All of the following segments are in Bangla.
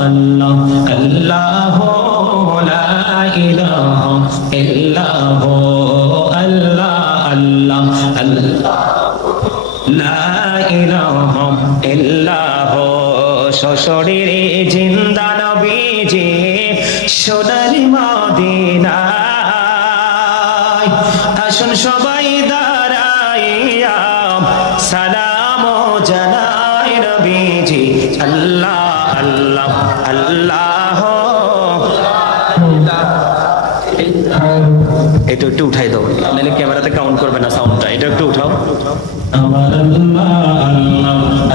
আল্লাহ আল্লাহ লা ইলাহা ইল্লাল্লাহ আল্লাহ আল্লাহ আল্লাহ লা ইলাহা ইল্লাল্লাহ সশরীরে জিন্দা নবীজি সোনার মদিনায় আসুন সবাই দাঁড়াইয়া সালাম জানাই নবীজি আল্লাহ আল্লাহ আল্লাহ এটা একটু উঠাই দাও নাহলে ক্যামেরাতে কাউন্ট করবে না সাউন্ডটা এটা একটু উঠাও আমার আল্লাহ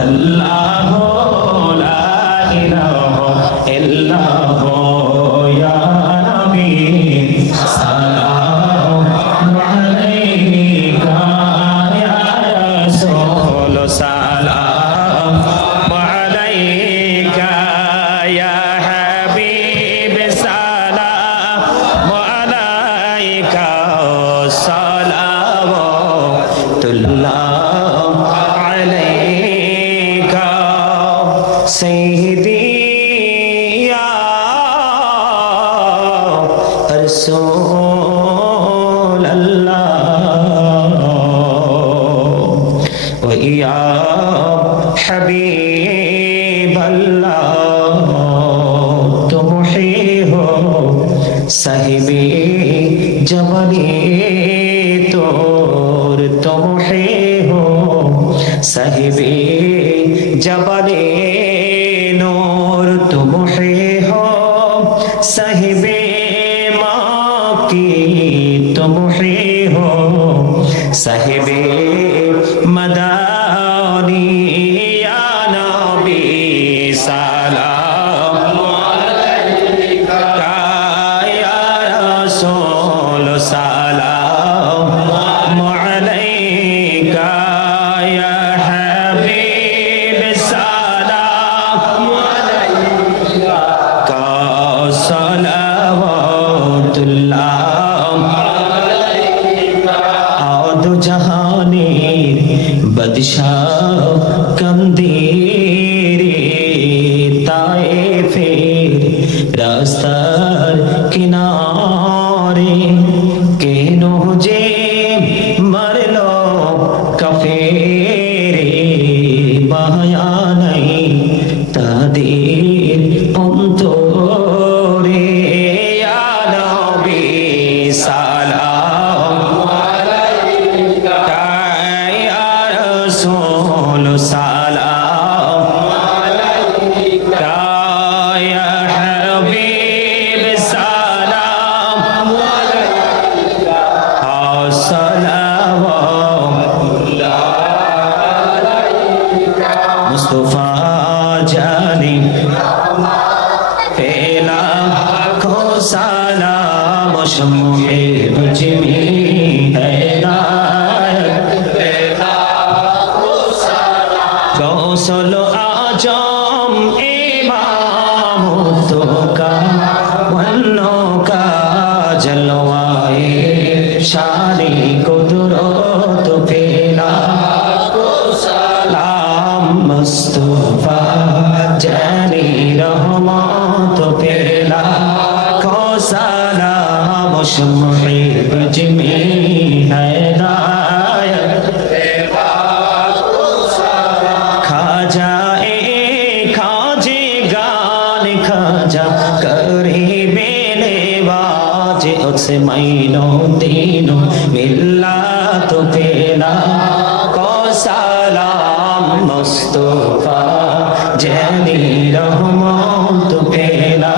আল্লাহ লা ইলাহা ইল্লাল্লাহ ইয়া নবী সালাম আলাইকা ইয়া রাসূল সালাম আলাইকা ইয়া হাবিব সালাম আলাইকা সালাওয়াতুল্লাহ আলাইকা সাইয়্যিদি ইয়া রাসূলুল্লাহ ওয়া ইয়া হাবিবাল্লাহ তুমহি হো সাহিবি জবানি তোর তুমহি হো সাহিবি জবানি নূর তুমহি হো সাহিবি মাকি তুমহি হো সাহিবি মদানি ইয়া নবী সালাম আলাইকা ইয়া রাসূল সালাম আলাইকা ইয়া হাবিব সালাম আলাইকা সালাওয়াতুল্লাহ আদু জাহানের বাদশাহ কন্দিরে তায়েফের রাস্তার কিনারে কেন যে মারলো কাফেরে মায়া নাই তাদের অন্তরে ইয়া নবী সালাম আলাইকা ইয়া রাসূল সালাম আলাইকা ইয়া হাবিব সালাম আলাইকা সালাওয়াতুল্লাহ আলাইকা মুস্তাফা জানি পেলা খো সালাম শমে বুঝমি হেদায়ত পেলা খো সালাম গৌসল আজম ইমাম তো কা वन्नो का जलवाए शानी कुदरत पेला को सलाम मुस्तफा जानी रहमत पेला को सलाम शम्मे बजमी हिदायत पेला को सलाम खाजा ए खाजे गान खाजा करे से महीनों दिनों मिला तो पेला को सलाम मुस्तफा जनी रहमत पेला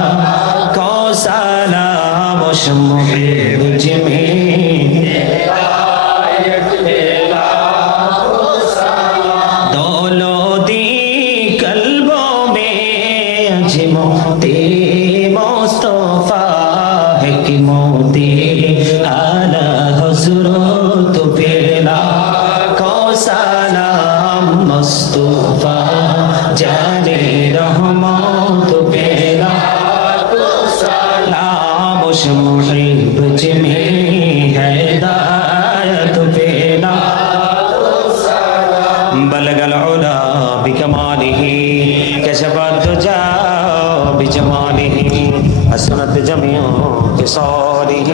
को सलाम शम्मे बुझमी दोलो दी कल्बों में अजमोते मुस्तफा की मोती आला हज़रत पेला को सलाम मुस्तफा जाने रहमत पेला को सलाम शम्मे बुझमी हिदायत पेला को सलाम बलगल उला बिकमालिही कशफत दुजा بجماله حسنت جميع خصاله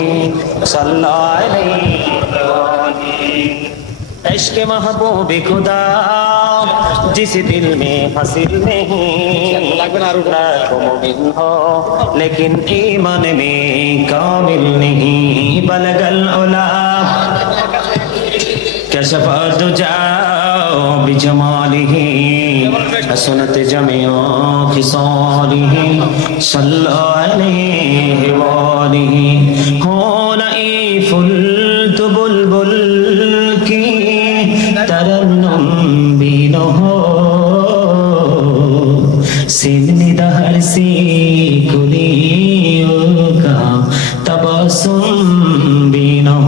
صلى عليه इश्क महबूब खुदा जिस दिल में हासिल नहीं लाखों मुमिन हो लेकिन ईमान में कामिल नहीं बलगल उला कशफ दुजा बिजमालिही हसनत जमीअ खिसालिही सल्लल्लाहु अलैहि वालिही हो लईफुल बुलबुल की तरन्नुम बिनो सिमनी दहर सी कुलियों का तबस्सुम बिनो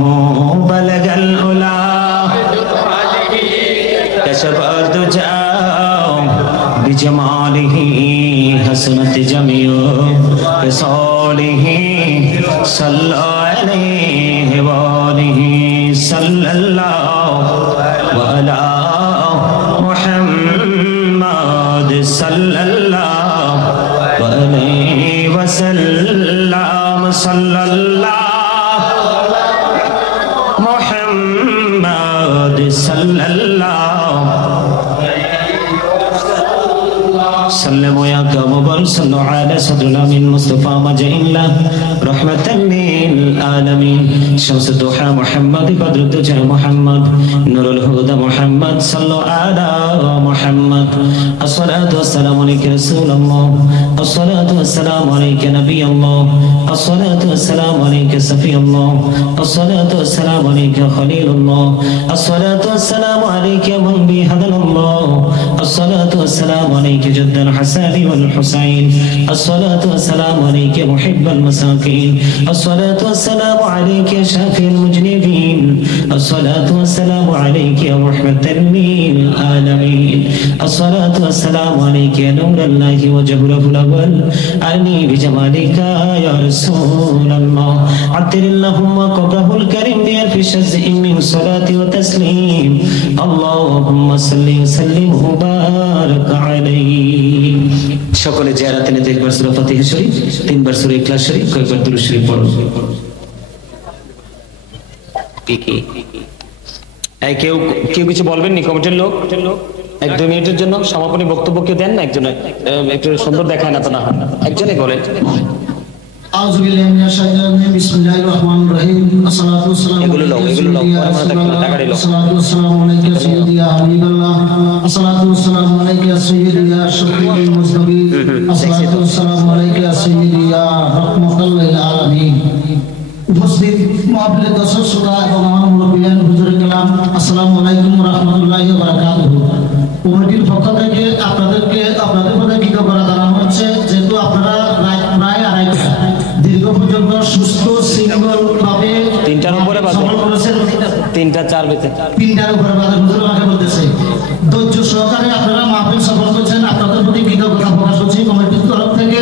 बलगल उला कशफ दुजा बिजमालिही हसनत जमीअ खिसालिही सल्लल्लाहु अलैहि वालिही सल्लल्लाहु अला मुहम्मद सल्लल्लाहु अलैहि वसल्लम सल्लल्लाहु मुहम्मद सल्लल्लाहु सल्लम या कमबल सल्लु अला सदरना मिन मुस्तफा मजइल्ला रहमतन लिल आलमीन शम्स दुहा मुहम्मद बद्र दुजा मुहम्मद नूरुल हुदा मुहम्मद सल्लु अला मुहम्मद अस्सलातु वस्सलामु अलैका रसूलल्लाह अस्सलातु वस्सलामु अलैका नबियल्लाह अस्सलातु वस्सलामु अलैका सफियल्लाह अस्सलातु वस्सलामु अलैका खलीलुल्लाह अस्सलातु वस्सलामु अलैका मन बि हदल्लाह अस्सलातु वस्सलामु अलैका जद्दल हसन वल हुसैन अस्सलातु वस्सलामु अलैका मुहिब्बल मसाकीन अस्सलातु वस्सलामु अलैका शाफिल मुजनिबीन अस्सलातु वस्सलामु अलैका रहमतन लिल आलमीन अस्सलातु वस्सलामु अलैका नूरुल्लाहि व जबरुल अव्वल अरनी बिजमालिका या रसूलल्लाह अतिरल्लाहुम्मा क़ब्रहुल करीम बि अल्फि शज़्इन मिन सलाति व तस्लीम अल्लाहुम्मा सल्लि व सल्लिम व बारिक अलैहि সকলে জিয়ারাতে নিতে একবার সূরা ফাতিহা শরীফ তিনবার সূরা ইখলাস শরীফ কয়েকবার দুরূদ শরীফ পড়ো কি এই কেউ কিছু বলবেন নি কমিটির লোক 1-2 মিনিটের জন্য সমাপনী বক্তব্য কেউ দেন না একজন একটু সুন্দর দেখায় না তো না একজনই বলেন আউযু বিল্লাহি মিনাশ শাইতানির রাজিম বিসমিল্লাহির রহমানির রহিম আসসালাতু ওয়াসসালামু আলাইকা সাইয়্যিদি ইয়া হাবিবাল্লাহ আসসালাতু ওয়াসসালামু আলাইকা সাইয়্যিদি ইয়া শাফিউল মুজনিবিন আসসালাতু ওয়াসসালামু আলাইকা সাইয়্যিদি ইয়া রাহমাতাল লিল আলামিন উপস্থিত মাহফিলের দর্শক শ্রোতা এবং আমার মুরব্বিয়ান হুজুরে কেরাম আসসালামু আলাইকুম ওয়া রাহমাতুল্লাহি ওয়া বারাকাতুহু কমিটির পক্ষ থেকে আপনাদের প্রতি কৃতজ্ঞতা জানানো হচ্ছে যেহেতু আপনারা প্রায় আড়াইটা দীর্ঘ পর্যন্ত সুস্থ শৃঙ্খলভাবে তিনটার উপরে সফল করেছেন 3-4 বেতে 3টার উপরে বাজার হুজুর আমাকে বলতেছে ধৈর্য সহকারে আপনারা মাহফিল সফল করেছেন আপনাদের প্রতি কৃতজ্ঞতা প্রকাশ করছি কমিটির তরফ থেকে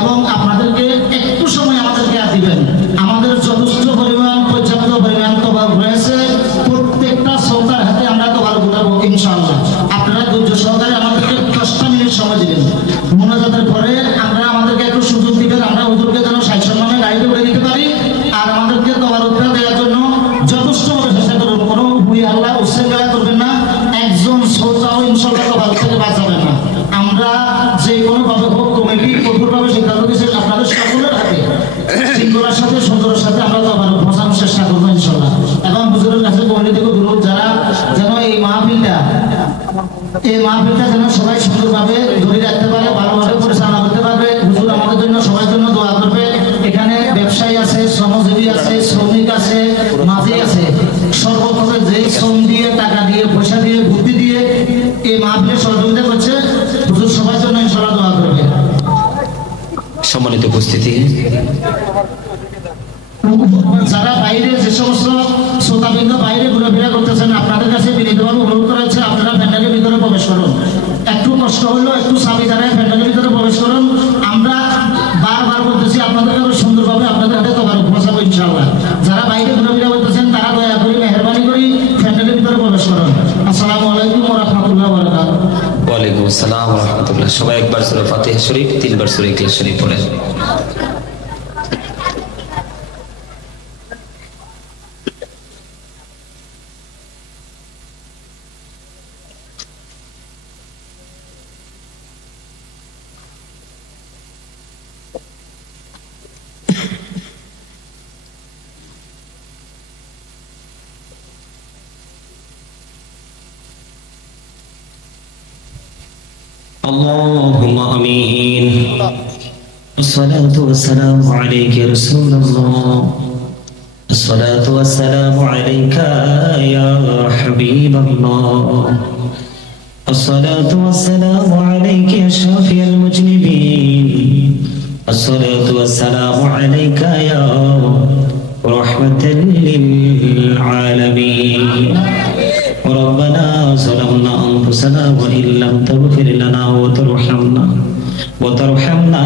এবং আপনাদেরকে একটু সময় আমাদেরকে আর দিবেন আমাদের যথেষ্ট পরিমাণ পর্যাপ্ত পরিমাণ তওবা রয়েছে প্রত্যেকটা শ্রোতার হাতে আমরা তওবা উঠাবো ইনশাআল্লাহ আপনারা ধৈর্য সহকারে আমাদেরকে 10 মিনিট সময় দিবেন মোনাজাতের পরে আমরা আমাদেরকে একটু সুযোগ দিবেন আমরা হুজুরকে যেন সাইজ সম্মানে গাড়িতে উঠে দিতে পারি আর আমাদেরকে তওবার উত্তর দেওয়ার জন্য যথেষ্ট চেষ্টা করুন কোনো ভুল আল্লাহ উচ্ছৃঙ্খলা করবেন না একজন শ্রোতাও ইনশাআল্লাহ তওবার থেকে বাঁচাবে না আমরা যে কোনো ভাবে হোক কমিটি কঠোরভাবে সিদ্ধান্ত দিয়েছে আপনাদের সকলের হাতে শৃঙ্খলার সাথে সুন্দরের সাথে আমরা তওবার পৌঁছানোর চেষ্টা করবো ইনশাআল্লাহ এবং হুজুরের কাছে কমিটি থেকে অনুরোধ যারা যেন এই মাহফিলটা যেন সবাই সুন্দরভাবে ধরে রাখতে পারে ভালোভাবে পরিচালনা করতে পারবে হুজুর আমাদের জন্য সবার জন্য দোয়া করবে এখানে ব্যবসায়ী আছে শ্রমজীবী আছে শ্রমিক আছে মাঝি আছে সর্বপ্রথমে যে শ্রম দিয়ে টাকা দিয়ে পয়সা দিয়ে বুদ্ধি দিয়ে এই মাহফিলে সহযোগিতা করছে হুজুর সবার জন্য ইনশাআল্লাহ দোয়া করবে সম্মানিত উপস্থিতি যারা বাইরে যে সমস্ত শ্রোতাবৃন্দ বাইরে ঘোরাফেরা করতেছেন আপনাদের কাছে বিনীতভাবে অনুরোধ করা হচ্ছে আপনারা প্যান্ডেলের ভিতরে প্রবেশ করুন একটু কষ্ট হলেও একটু চাবি দাঁড়ায় প্যান্ডেলের ভিতরে প্রবেশ করুন আমরা বারবার বলতেছি আপনাদেরকে আরো সুন্দরভাবে আপনাদের হাতে তওবার পৌঁছাবো ইনশাআল্লাহ যারা বাইরে ঘোরাফেরা করতেছেন তারা দয়া করে মেহেরবানি করে প্যান্ডেলের ভিতরে প্রবেশ করুন আসসালামু আলাইকুম ওয়া রাহমাতুল্লাহি ওয়া বারাকাতুহু ওয়া আলাইকুম আসসালাম ওয়া রাহমাতুল্লাহ সবাই একবার বার সূরা ফাতিহা শরীফ, 3 বার সূরা ইখলাস শরীফ পড়েন। اللهم آمين. الصلاة والسلام عليك يا رسول الله. الصلاة والسلام عليك يا حبيب الله. الصلاة والسلام عليك يا شافي المذنبين. الصلاة والسلام عليك يا رحمة للعالمين. ربنا ظلمنا أنفسنا وإن لم تغفر لنا وترحمنا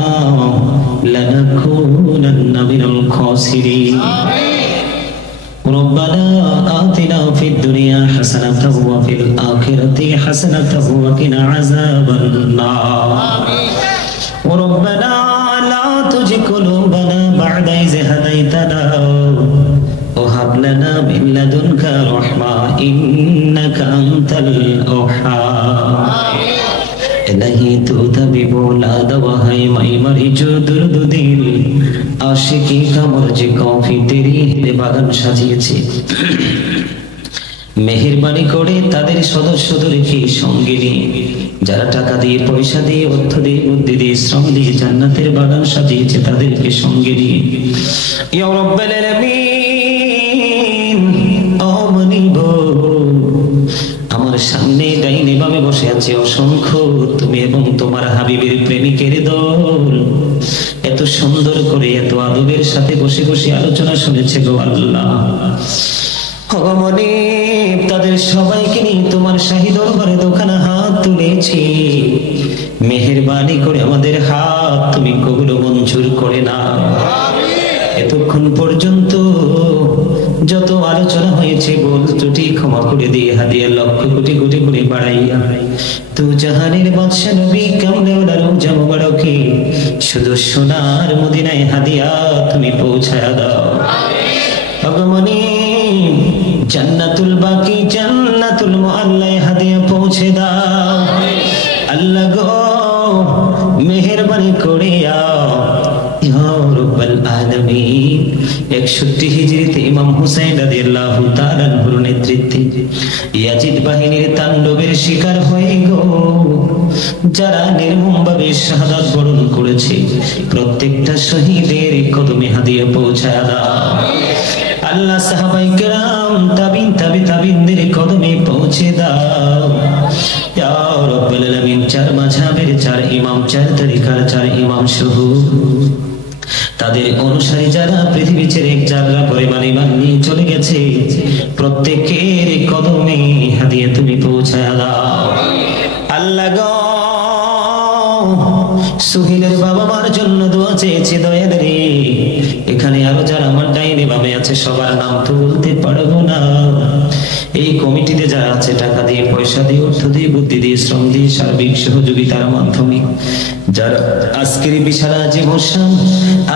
لنكونن من الخاسرين. ربنا آتنا في الدنيا حسنة وفي الآخرة حسنة وقنا عذاب النار. ربنا لا تزغ قلوبنا بعد إذ هديتنا وهب لنا من لدنك رحمة إنك أنت الوهاب. إلهي تؤتبي بولاد وهي ماي جو درد दिल आशिकी का मर्जी कॉफी तेरी हिले बागान সাজিয়েছে মেহেরবানি করে তাদের সদস্যদেরকে সঙ্গে নিয়ে যারা টাকা দিয়ে পয়সা দিয়ে অর্থ দিয়ে বুদ্ধি দিয়ে শ্রম দিয়ে জান্নাতের বাগান সাজিয়েছে তাদেরকে সঙ্গে নিয়ে ইয়া রাব্বাল আলামিন আমনিব আমার সামনে ডাইনে বামে বসে আছে অসংখ্য তুমি এবং তোমার হাবিবের প্রেমিকের দল এত সুন্দর করে এত আদবের সাথে বসে বসে আলোচনা শুনেছে গো আল্লাহ ভগবানে তাদের সবাইকে নিয়ে তোমার শাহী দরবারে দোকানে হাত তুলেছি মেহেরবানি করে আমাদের হাত তুমি কবুল মঞ্জুর করে নাও এতক্ষণ পর্যন্ত যত আলোচনা হয়েছে বল ত্রুটি ক্ষমা করে দিয়ে হাদিয়া লক্ষ কোটি কোটি করে বাড়াইয়া তু জাহানের বাদশা নবী কামলেওয়ালা রওজা মুবারকে শুধু সোনার মদিনায় হাদিয়া তুমি পৌঁছায়া দাও ভগবানে জান্নাতুল বাকি জান্নাতুল মুআল্লায় হাদিয়া পৌঁছে দাও আল্লাহ গো মেহেরবানি করে ইয়া রাব্বাল আলামিন 61 হিজরিতে ইমাম হুসাইন রাদিয়াল্লাহু তাআলা আনহুর নেতৃত্বে ইয়াজিদ বাহিনীর তাণ্ডবের শিকার হয়ে গো যারা নির্মমভাবে শাহাদাত বরণ করেছে প্রত্যেকটা শহীদের কদমে হাদিয়া পৌঁছায়া দাও আল্লাহ সাহাবায়ে কেরাম তাবিনদের কদমে পৌঁছে দাও ইয়া রাব্বাল আলামিন চার মাযহাবের চার ইমাম চার তরিকার চার ইমাম সহ তাদের অনুসারী যারা পৃথিবী ছেড়ে এক জায়গা পরিমাণ ঈমান নিয়ে চলে গেছে প্রত্যেকের কদমে হাদিয়া তুমি পৌঁছায়া দাও আল্লাহ গো সুহিলের বাবা মার জন্য দোয়া চেয়েছি দয়াল রে এখানে আরো যারা আমার ডাইনে বামে আছে সবার নাম তো বলতে পারবো না এই কমিটিতে যারা আছে টাকা দিয়ে পয়সা দিয়ে অর্থ দিয়ে বুদ্ধি দিয়ে শ্রম দিয়ে সার্বিক সহযোগিতার মাধ্যমে যারা আজকের বিশাল জীবন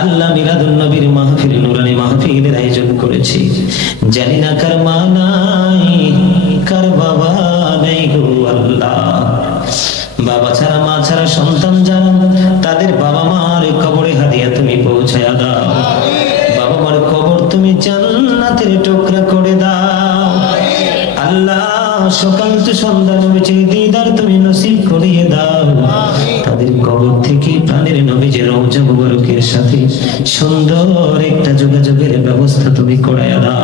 আল্লাহ মিলাদুন নবীর মাহফিল নুরানি মাহফিলের আয়োজন করেছে জানি না কার মা নাই কার বাবা নাই গো আল্লাহ বাবা ছাড়া মা ছাড়া সন্তান যারা তাদের বাবা মার কবরে হাদিয়া তুমি পৌঁছায়া দাও বাবা মার কবর তুমি জান্নাতের টুকরা করে দাও আল্লাহ সকাল থেকে সন্ধ্যা নবীজির দিদার তুমি নসিব করিয়ে দাও তাদের কবর থেকে প্রাণের নবীজির রওজা মুবারকের সাথে সুন্দর একটা যোগাযোগের ব্যবস্থা তুমি করায়া দাও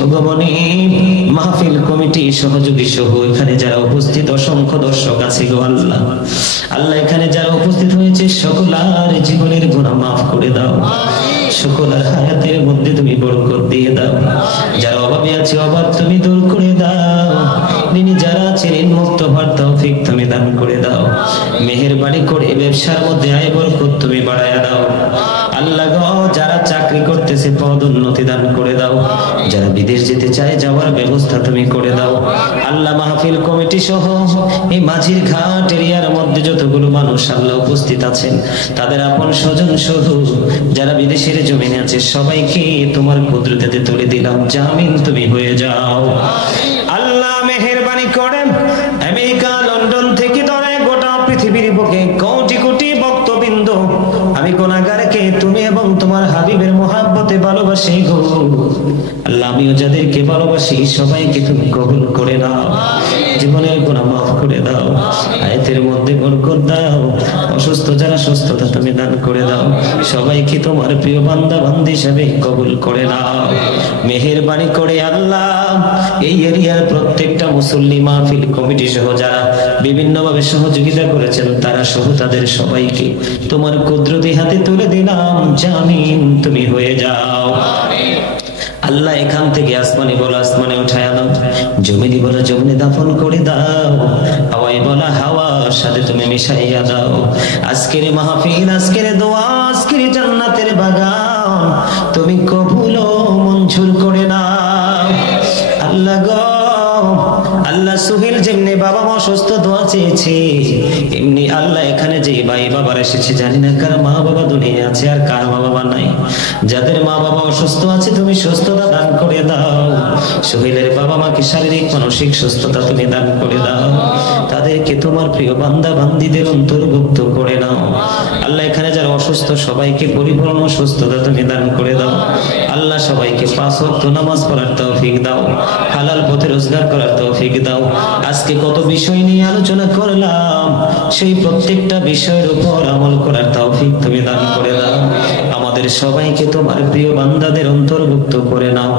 ভগবানে মাহফিল কমিটি সহযোগী সহ এখানে যারা উপস্থিত অসংখ্য দর্শক আছে গো আল্লাহ আল্লাহ এখানে যারা উপস্থিত হয়েছে সকলের জীবনের গুনাহ মাফ করে দাও সকলের হায়াতের মধ্যে তুমি বরকত দিয়ে দাও যারা অভাবে আছে অভাব তুমি দূর করে দাও যিনি যারা আছেন মুক্ত হওয়ার তৌফিক তুমি দান করে দাও মেহেরবানি করে ব্যবসার মধ্যে আয় বরকত তুমি বাড়ায়া দাও আল্লাহ গো যারা চাকরি করতেছে পদোন্নতি দান করে দাও, যারা বিদেশ যেতে চায় যাওয়ার ব্যবস্থা তুমি করে দাও। আল্লাহ মাহফিল কমিটি সহ এই মাঝির ঘাট এরিয়ার মধ্যে যতগুলো মানুষ আল্লাহ উপস্থিত আছেন, তাদের আপন স্বজন সহ যারা বিদেশের জমিনে আছে সবাইকে তোমার কুদরতে তুলে দিলাম, জামিন তুমি হয়ে যাও। আল্লাহ মেহেরবানি করেন আমেরিকা লন্ডন থেকে ধরে গোটা পৃথিবীর বুকে কোটি কোটি ভক্তবৃন্দ, আমি গুনাহগারকে তুমি এবং তোমার হাবিবের মহব্বতে ভালোবাসি গো আল্লাহ। আমিও যাদেরকে ভালোবাসি সবাইকে তুমি কবুল করে নাও, জীবনের গুনাহ মাফ করে দাও, আয়াতের মধ্যে বরকত দাও, অসুস্থ যারা সুস্থতা তুমি দান করে দাও, সবাইকে তোমার প্রিয় বান্দা বান্দি হিসেবে কবুল করে নাও। মেহেরবানি করে আল্লাহ এই এরিয়ার প্রত্যেকটা মুসল্লি মাহফিল কমিটি সহ যারা বিভিন্নভাবে সহযোগিতা করেছেন তারা সহ তাদের সবাইকে তোমার কুদরতি হাতে তুলে দিলাম, জামিন তুমি হয়ে যাও। আল্লাহ এখান থেকে আসমানি বলা আসমানে উঠায় দাও, জমিনি বলা জমিনে দাফন করে দাও, হাওয়াই বলা হাওয়ার সাথে তুমি মিশাইয়া দাও। আজকের মাহফিল, আজকের দোয়া, আজকের জান্নাতের বাগান তুমি কবুল ও মঞ্জুর করে নাও। আল্লাহ গো আল্লাহ সুহেল যেমনি বাবা মা অসুস্থ দোয়া চেয়েছে, এমনি আল্লাহ এখানে যে ভাই বাবার এসেছে জানি না কার মা বাবা দুনিয়া আছে আর কার মা বাবা নাই, যাদের মা বাবা অসুস্থ আছে তুমি সুস্থতা দান করে দাও। সুহেলের বাবা মাকে শারীরিক মানসিক সুস্থতা তুমি দান করে দাও, তাদেরকে তোমার প্রিয় বান্দা বান্দিদের অন্তর্ভুক্ত করে নাও। আল্লাহ এখানে যারা অসুস্থ সবাইকে পরিপূর্ণ সুস্থতা তুমি দান করে দাও। আল্লাহ সবাইকে 5 ওয়াক্ত নামাজ পড়ার তৌফিক দাও, হালাল পথে রোজগার করার তৌফিক দাও। আজকে কত বিষয় নিয়ে আলোচনা করলাম, সেই প্রত্যেকটা বিষয়ের উপর আমল করার তৌফিক তুমি দান করে দাও। আমাদের সবাইকে তোমার প্রিয় বান্দাদের অন্তর্ভুক্ত করে নাও,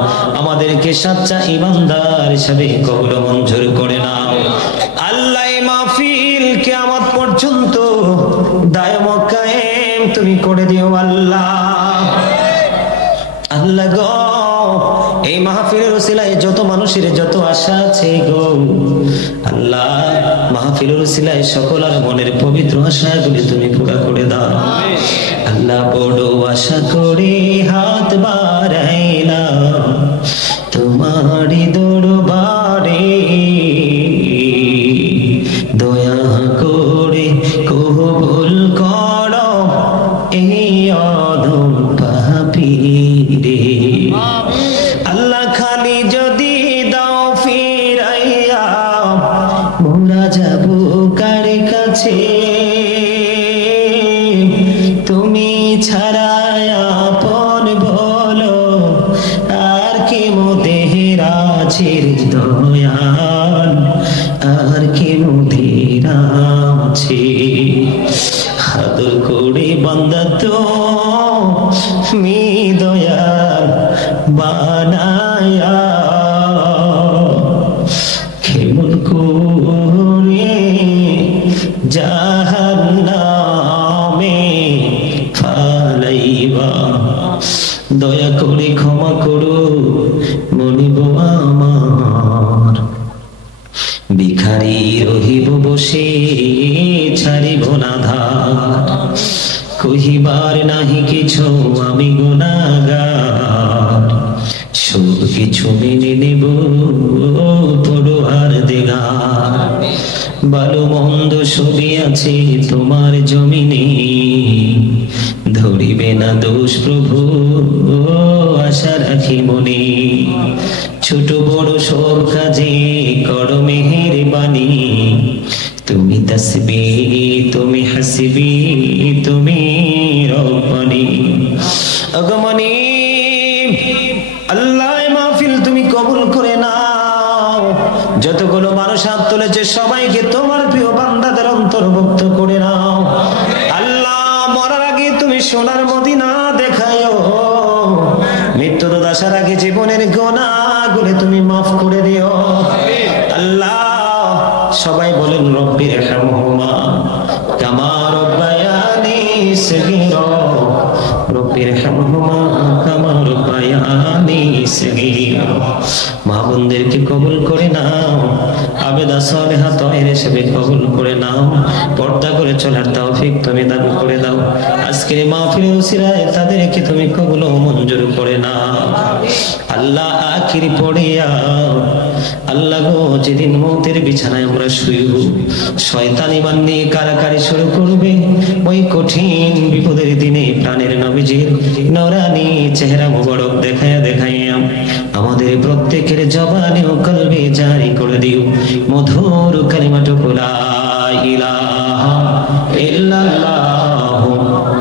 আমাদেরকে সচ্চা ঈমানদার হিসেবে কবুল মঞ্জুর করে নাও। আল্লাহ মাহফিল কিয়ামত পর্যন্ত দায়ম কায়েম তুমি করে দিও আল্লাহ। আল্লাহ গো এই মাহফিলের উসিলায় যত মানুষের যত আশা আছে গো আল্লাহ, মাহফিলের উসিলায় সকলের মনের পবিত্র আশাগুলি তুমি পুরা করে দাও। আল্লাহ বড় আশা করে হাত বাড়াইলাম তোমারই দরবারে, দয়া করে কবুল করো এই অধম পাপীরে। আল্লাহ খালি যদি দাও ফিরাইয়া মোরা যাব কার কাছে, তুমি ছাড়া আপন বলো আর কি মোদের আছে দয়াল, আর কি মোদের আছে। আদর করে বান্দা তো মি দয়াল বানায়া, কেমন করে জাহান্নামে ফালাইবা, দয়া করে ক্ষমা করো মনিব আমার, ভিখারি রহিব বসে ছাড়িব না ধার, কহিবার নাহি কিছু আমি গুনাহগার, সব কিছু মেনে নেব পড়ুয়ার দিগার। ভালো মন্দ সবই আছে তোমার জমিনে, ধরিবে না দোষ প্রভু আশা রাখি মনে, ছোট বড় সব কাজে করো মেহেরবানি, তুমি তাসবিহ তুমি হাসবি তুমি রব্বানি। আগমনী আল্লাহ মাহফিল তুমি কবুল করে নাও, যতগুলো মানুষ হাত তুলেছে সবাইকে তোমার প্রিয় বান্দাদের অন্তর্ভুক্ত করে নাও। আল্লাহ মরার আগে তুমি সোনার মদিনা দেখায়ো, মৃত্যু দশার আগে জীবনের গুনাহগুলো তুমি মাফ করে দিও। আল্লাহ সবাই বলেন রব্বির হামহুমা কামা রব্বায়ানি সগীরা, রব্বির হামহুমা কামা রব্বায়ানি সগীরা। মা বোনদেরকে কবুল করে নাও, আবেদা সালেহা তয়র হিসেবে কবুল করে নাও, পর্দা করে চলার তৌফিক তুমি দান করে দাও। আজকের মাহফিলের উসিলায় তাদেরকে তুমি কবুল ও মঞ্জুর করে না আল্লাহ। আখির পড়িয়া আল্লাহ গো, যেদিন মৌতের বিছানায় আমরা শুইব, শয়তান ঈমান নিয়ে কারাকারি শুরু করবে, ওই কঠিন বিপদের দিনে প্রাণের নবীজির নূরানি চেহারা মুবারক দেখাইয়া দেখাইয়া আমাদের প্রত্যেকের জবানে ও কলবে জারি করে দিও মধুর কালিমাটুকু লা ইলাহা ইল্লাল্লাহু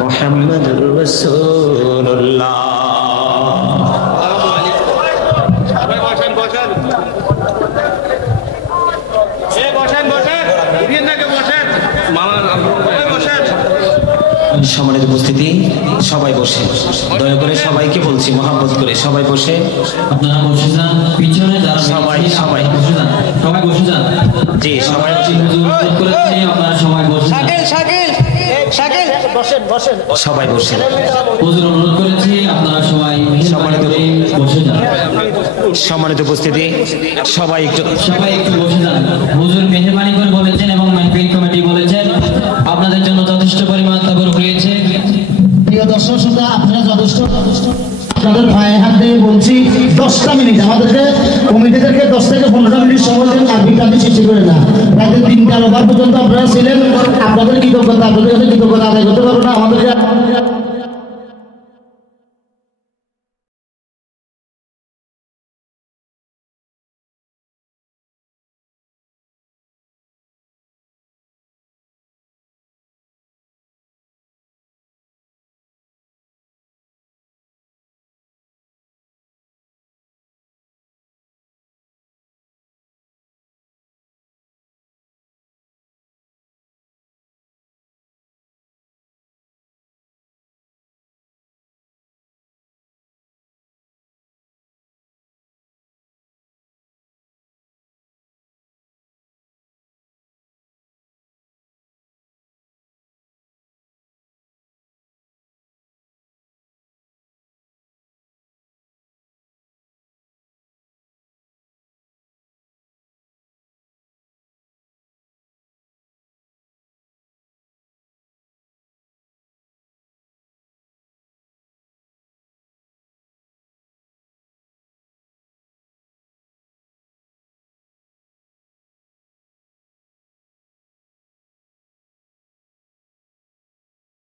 মুহাম্মাদুর রাসূলুল্লাহ। সম্মানিত উপস্থিতি, সবাই বসে, দয়া করে সবাইকে বলছি মহব্বত করে সবাই বসে। আপনারা বসে যান, পিছনে যারা সবাই বসে যান, সবাই বসে যান। জি সবাই আপনারা সবাই বসে যান। সবাই বসে। হুজুর অনুরোধ করেছি আপনারা সবাই বসে যান। সম্মানিত উপস্থিতি, সবাই একটু বসে যান। হুজুর মেহেরবানি করে বলেছেন এবং মাহফিল কমিটি বলেছেন আপনাদের জন্য যথেষ্ট পরিমাণ তাবর হয়েছে। প্রিয় দর্শক শ্রোতা, আপনারা যথেষ্ট আপনাদের ভাই হাত দিয়ে বলছি 10টা মিনিট, আমাদেরকে কমিটিদেরকে 10 থেকে 15 মিনিট সময় দেন, আর বিভ্রান্তি সৃষ্টি করে না। রাতে 3টার ওভার পর্যন্ত আপনারা ছিলেন, আপনাদের কৃতজ্ঞতা আদায় করতে পারবো